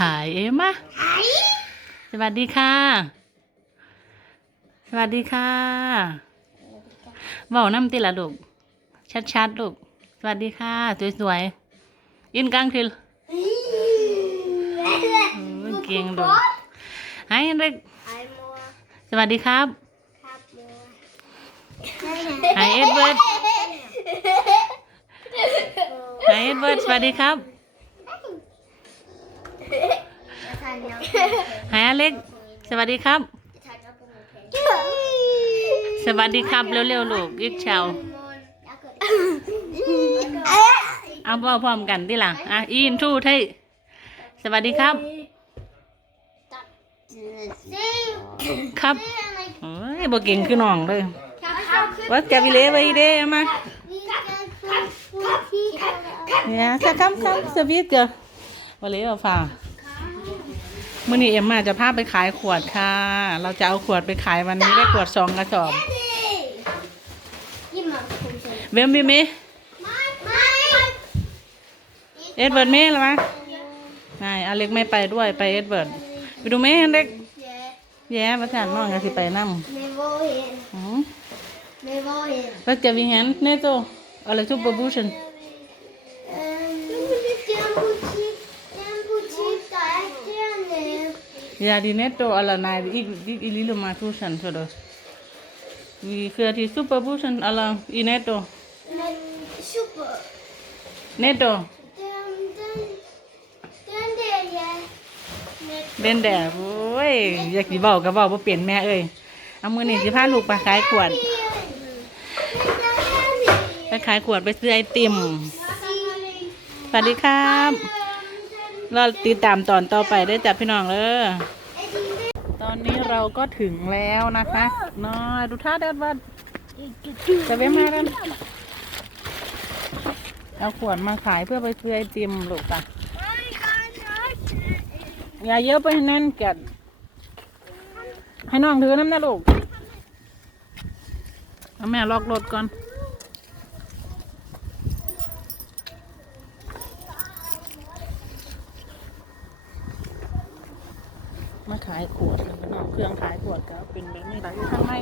หายเอ็มะสวัสดีค่ะ สวัสดีค่ะเบาน้ำติละลูกชัดๆลูกสวัสดีค่ะสวยๆยินกลางคืนโอ้ยเก่งลูกให้เด็ก Hej mor. สวัสดีครับ Hej mor. ไฮเอ็ดเวิร์ดไฮเอ็ดเวิร์ดสวัสดีครับ Jeg tager en jakke. ไฮอเล็ก สวัสดีครับ Jeg tager en jakke på min pande. สวัสดีครับเร็วๆลูกยิกเชา Jeg gør det. เอาพ่อพร้อมกันที่หลังอะอินทูไทยสวัสดีครับ Se. ครับ Se, Henrik. โอ้ยบ่เก่งคือน้องเลย Kan jeg ว่าแกวิเลไว้เด้มา Vi skal få politik. เนี่ยสักคำคำสวีทเกอวเลเอาฝ่ามื่อนี้เอ็มมาจะพาไปขายขวดค่ะ เราจะเอาขวดไปขายวันนี้ได้ขวดสองกระสอบ Giv mig posen. เวมบีเม Nej. เอ็ดเวิร์ดเมหรือไงนายอเล็กไม่ไปด้วยไปเอ็ดเวิร์ดไปดูเมเล็ก Ja. แย่ประธานน้องกันสิไปนั่ง Med hvorhen? อืม Med hvorhen? แล้วจะวิเห็นเนโตอะไรทุบบูชัน บูชันอะไรอีเนโต Men super. เนโต Den, den, den der, ja. Med เล่นแดดโอ้ยอยากสิเบาก็เบาบ่เปลี่ยนแม่เอ้ยเอามือนี่สิพาลูกไปขายขวดไปขายขวดไปซื้อไอติม สวัสดีครับ เรอติดตามตอนต่อไปได้จับพี่น้องเลยตอนนี้เราก็ถึงแล้วนะคะน้อยดูท่าเดินวัดจะไปมากันเอาขวดมาขายเพื่อไปซื้อไอติมลูกปะอย่าเยอะไปให้แน่นแกะให้น้องถือน้ำนะลูกเอาแม่ล็อกรถก่อน มาขายขวดแล้วก็นอกเครื่องขายขวดก็เป็นแบบนี้แหละอยู่ข้างใน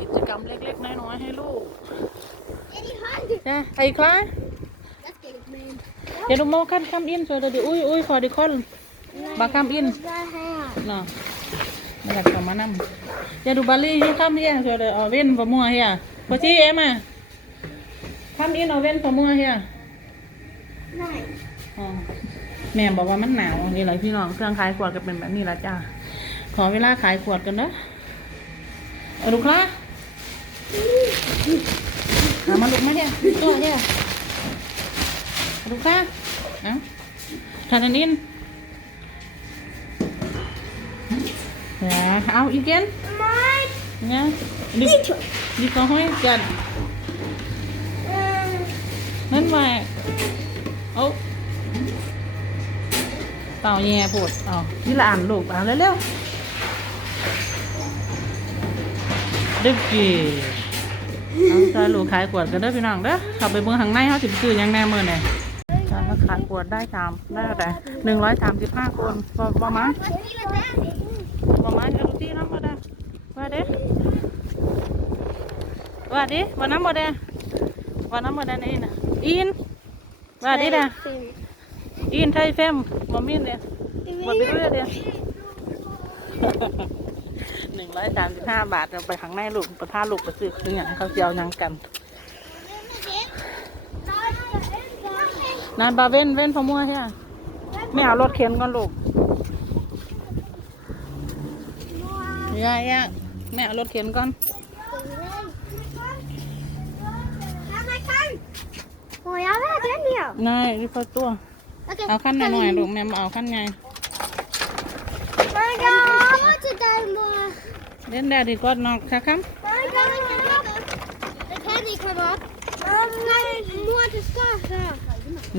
กิจกรรมเล็กๆน้อยๆให้ลูกจ้ะไอ้คล้ายเดี๋ยวดูโมคันคัมอินสวยเลยดิอุ้ยอุ้ยขอดิคอนบาคัมอินเนาะไม่อยากกลับมานั่งอย่าดูบาลี่ที่คัมเฮียสวยเลยเอาเว้นปะมัวเฮียพอชี้เอ็มอะคัมอินเอาเว้นปะมัวเฮียอ๋อ แม่บอกว่ามันหนาวนี่แหละพี่น้องเครื่องขายขวดก็เป็นแบบนี้ละจ้าขอเวลาขายขวดกันนะเอาลูกค้าเอามาลูกมาเนี่ยตัวเนี่ยเอาลูกค้าเอาทานอันนินอย่าเอาอีกเกนเนี่ยดิดิก็ห้อยจัดนั่นไว้เอา เปล่าแย่ปวดเอานี่ละอ่านลูกอ่านเร็วๆดึกจีเอาใส่ลูกขายขวดกันเด้อพี่น้องเด้อเข้าไปเบิ่งข้างในเขาสิไปซื้อหยังแน่มื้อนี่การมาขายขวดได้สามได้เท่าไหร่หนึ่งร้อยสามสิบห้าคนบ่บ่มาบ่มาเดี๋ยวดูที่น้ำบ่ได้ว่าเด้ว่าดิว่าน้ำบ่ได้ว่าน้ำบ่ได้นี่นะอินว่าดิเด้ ออินไทยเฟมบอมินเนี่ยบอไปเรื่อยเดียวหนึ่งร้อยสามสิบห้าบาทเราไปข้างในลูกประท่าลูกไปซื้อคืออย่างเขาเจียวหยังกันนานบาเว้นเว้นพะมัวใช่ไหมไม่เอารถเข็นก่อนลูกย่าย่าแม่เอารถเข็นก่อน Må jeg være den her? นายรีบเข้าตัว Okay. เอาขั้นหน่อยๆลูกแม่มาเอาขั้นไง Må jeg komme til dig, mor? เล่นแดดดีกว่านอกค่ะครับ Må jeg komme op? Jeg kan ikke komme op. Nej, mor, det står her.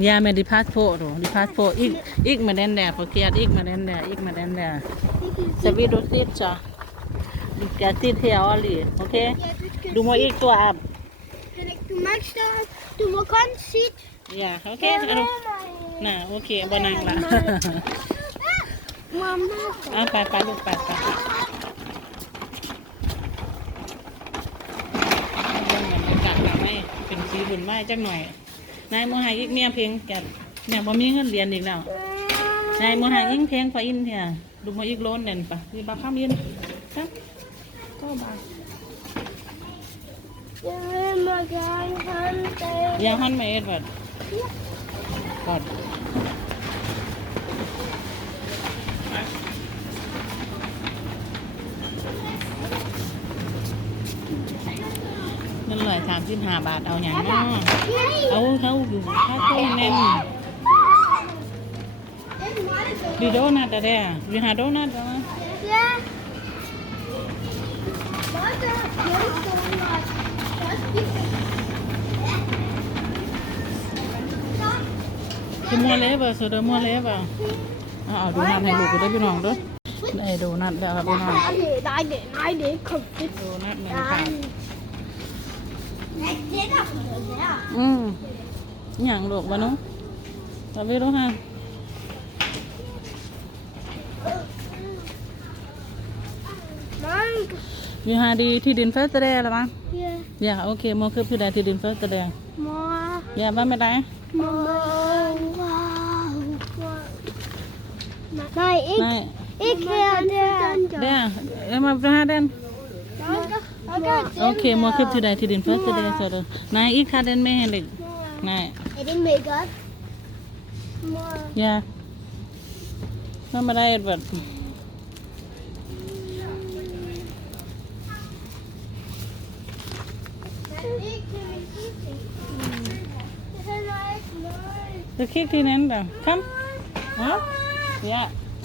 ยาเมดิพาสโพดูดิพาสโพอีกอีกมาเดนแดดโอเคอีกมาเดนแดดอีกมาเดนแดดจะวิดูซิจ้ะดิแกซิเทียวอลีโอเค Ja, du skal ดูมาอีกตัวอับ Henrik, du må ikke stå. Du må kun sit. อย่าโอเค Her เอาดู med mig. น่ะโอเคบ่นั่งละ Mama. เอาไปไปลูกไปไปเบิ่งบรรยากาศแบบไม่เป็นสีบุญไม้จักหน่อย นายโมหาอีกเนี่ยเพลงจัดเนี่ยบ่มีเงินเรียนอีกแล้ว นายโมหาอิงเพลงไฟอินเถอะดูมาอีกโลนเน่นปะมีบาข้ามยินครับก็บา Mama kan hante. ยางหันมาเอ็ดวัด กอดเงินลอยสามสิบห้าบาทเอาอย่างน้อเอาเขาอยู่ถ้าเขาแน่นดีโดนัทอะเด้วิหาโดนัทเหรอ Ja. Warte, hier คือมัวเล็บอะสุดมัวเล็บอะเอาเอาดูนัทให้ลูกกูได้พี่น้องด้วยได้ดูนัทแล้วครับพี่น้อง Nej, nej, nej, nej, det er ikke komplet. ดูนัทหนึ่งค่ะ Nej, det er der for noget der. อืมอหย่างลูกบ้านุตาวิรู้ฮะ Nej. ยูฮาดีที่ดินเฟิร์สเดย์หรือเปล่า Ja, อย่าโอเคโมคือพี่ได้ที่ดินเฟิร์สเดย์ mor. อย่าบ้าไม่ได้ Mor. Wow. Nej, ikke, ไม่ ikke her, der. เด้อเอ็มมาพระเดนโอเคโมคือพี่ได้ที่ดินเฟิร์สเดย์สุดน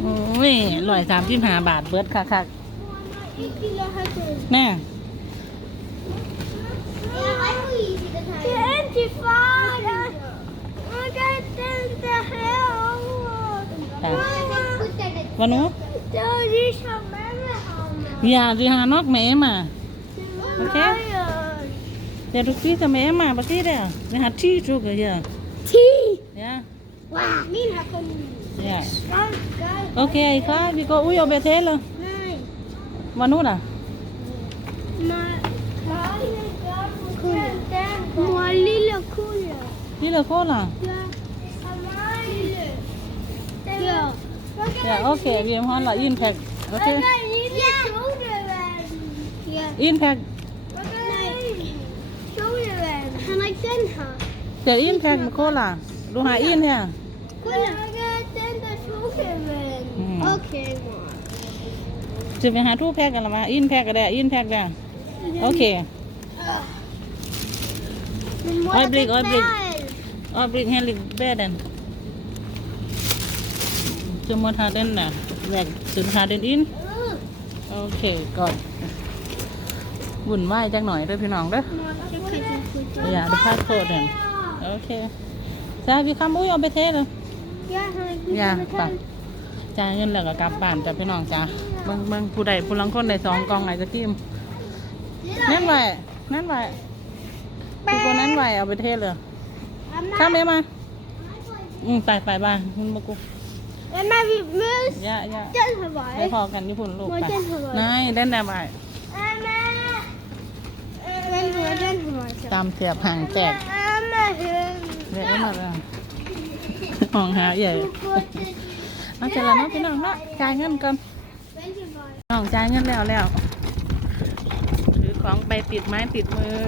โอ้ยร้อยสามสิบห้าบาทเบิดคัก Mor, nej, ikke vil have den. ๆแน่ Det er en til far. Og der er den der herovre. Ja. Mor, วันนู้ Det var ligesom mamma har. อย่าสิหานอกแม่มา Okay. เดี๋ยวทุกทีจะแม่มาบักทีเดียวนี่หาที่จุกเยอะ Ti. เนี่ย Wow. Min har kun เนี่ย skål, skål. โอเคค่ะพี่ก็อุ้ยเอาไปเทสเลย Nej. วันนู้นอะ Nej. Mor, lille kugle. นี่เลยโคตรล่ะ Ja. Lille. Ja. เนี่ ยโอเควีมฮอนละอินแพ็คโอเค Hvad er lille sodavand? Ja. อินแพ็ค Nej. Sodavand. Han har ikke den her. เดี๋ยวอินแพ็ der sodavand. Mm. Okay, mor. จะไปหาทู่แพ็คกันละมาอินแพ็คก็ได้อินแพ็คได้โอเค Men mor, Øjeblik, det er øjeblik. valg. ออบริกแฮลิกเบดนจะมาทาเดนน่ะแหวกสุดทาเดนอิน Øh. โอเคก่อนวุ่นวายจังหน่อยเด้วยพี่น้องเด้อ Mor, så kan du få det. อย่าดูพาสโคดนโอเคซาพี่คำอุ้ยเอาไปเทเลย Ja, han har ikke Ja, betalt. bare. จ่ายเงินแล้วก็กลับบ้านจ้ะพี่น้องจ้ะเบิ่งเบิ่งผู้ใดผู้ลังคนใดสองกล่องไหนจะจิ้มนั่นไว้นั่นไว้พี่คนนั้นไว้เอาไปเทเลย Mamma, ข้ามเมมาอืมไปไปบ้านคุณมากู Mamma, vi mødes ย่าย่า den her vej. ไปพอกันญี่ปุ่นลูก Må ไป den her vej. นายเล่นได้ไหม Mamma! Den her, den her vej. så. ตามเสียบห่างแตก Mamma, høn. เดี๋ยวมาเลย ห้องหาใหญ่มาเสร็จแล้วเนาะพี่น้องเนาะจ่ายเงินก่อนน้องจ่ายเงินแล้วแล้วถือของไปปิดไม้ปิดมือ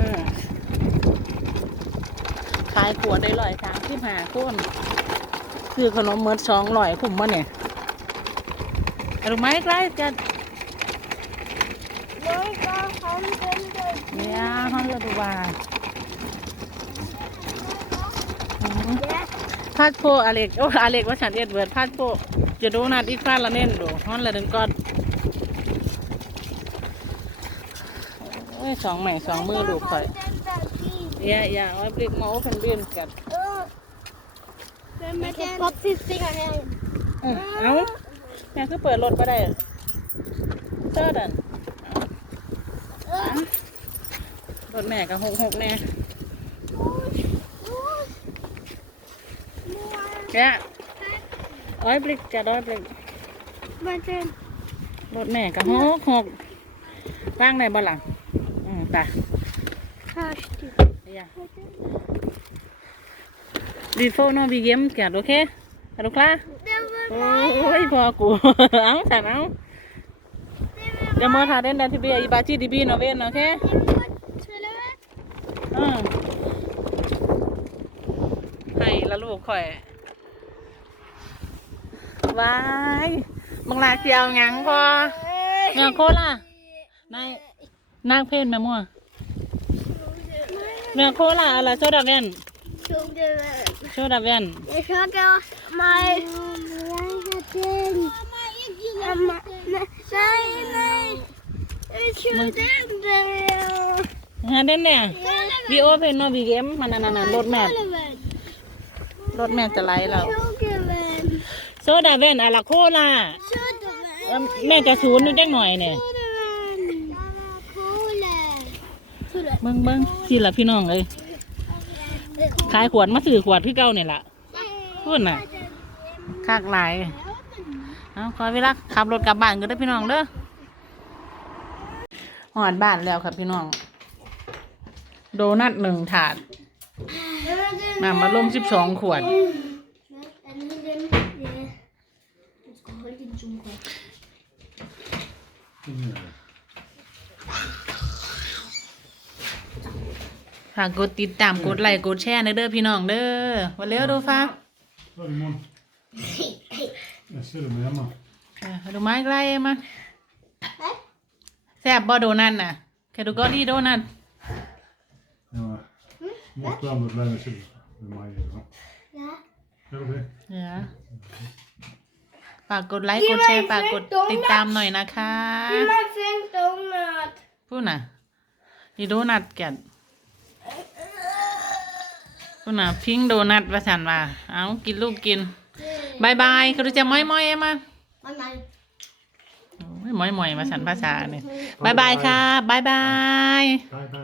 ขายขวดได้ร้อยสามสิบห้าคนคือขนมเมิดสองร้อยคุ้มมาเนี่ยรู้ไหมใกล้จะเนี่ยห้องระดูบาอืมพาดโพอเล็กโอ้อเล็กว่าฉันเอ็ดเวิร์ดพาดโพจะดูนัดอีกฟ้าละเน่นดูห้องละหนึ่งก้อนโอ้ยสองใหม่สองมือดูคอย Ja, ja, og jeg blir med åpen byen skal. Pop siste gang. เอ้าแม่คือเปิดรถก็ได้เจ้าดันรถแม่ก็หกหกแน่ แกอ้อยบลิกจะด้อยบลิก Martin. รถแม่ก็หกหกร่างในบ้านหลังอืมตา Karsten. Ja. Vi får når vi hjem, Gert, okay? Er du klar? Det var Ôi, bò của áo thằng áo. Jeg må tage den der til bier. I bare tit i bilen og vind, okay? Ừ. Hay là ลูกข่อย วายบังลาเจียวหยังพอเงาโคล่ะนายนางเพศแม่มั่วเนื้อโคล่ะอะไรโซดาเวนโซดาเวน Jeg sjokker meg. Mamma, nei, nei. Jeg kjører den. ฮะเด่นเนี่ยวีโอเพนโนวีเกมมันนั่นนั่นรถแม่รถแม่จะไล่เรา Sjokkelen. โซดาเวนอะไรโคล่ะเอิ่มแม่จะศูนย์นิดหน่อยเนี่ย Cola. เบิ้งเบิ้งสิละพี่น้องเลยขายขวดมาสื่อขวดพี่เก้าเนี่ยล่ะพูดน่ะคากหลายเอาขอเวลาขับรถกลับบ้านก็ได้อพี่น้องเด้อหอดบ้านแล้วครับพี่น้อง โดนัทหนึ่งถาดน้ำมาร่มสิบสองขวด ฝากกดติดตามกดไลค์กดแชร์ในเด้อพี่น้องเด้อวันเร็วดูฟ้า Var det imorgon? Jag ser dem hemma. เออดูไม้ใกล้มาแซ่บบ่โดนัทน่ะแค่ดูก็ดีโดนัท Ja. Måste ändå lära sig hur man gör. va? Gör du det? เดี๋ยวฝากกดไลค์กดแชร์ฝากกดติดตามหน่อยนะคะ Man fin donut. พูดน่ะนี่โดนัทแกนพูดน่ะพิงโดนัทว่าสันว่าเอากินลูกกินบายบายเขาจะม้อยม้อยๆมา Bye bye. โอ้ยม้อยม้อยๆมาสันภาษาเนี่ยบายบายค่ะบายบาย Bye, bye.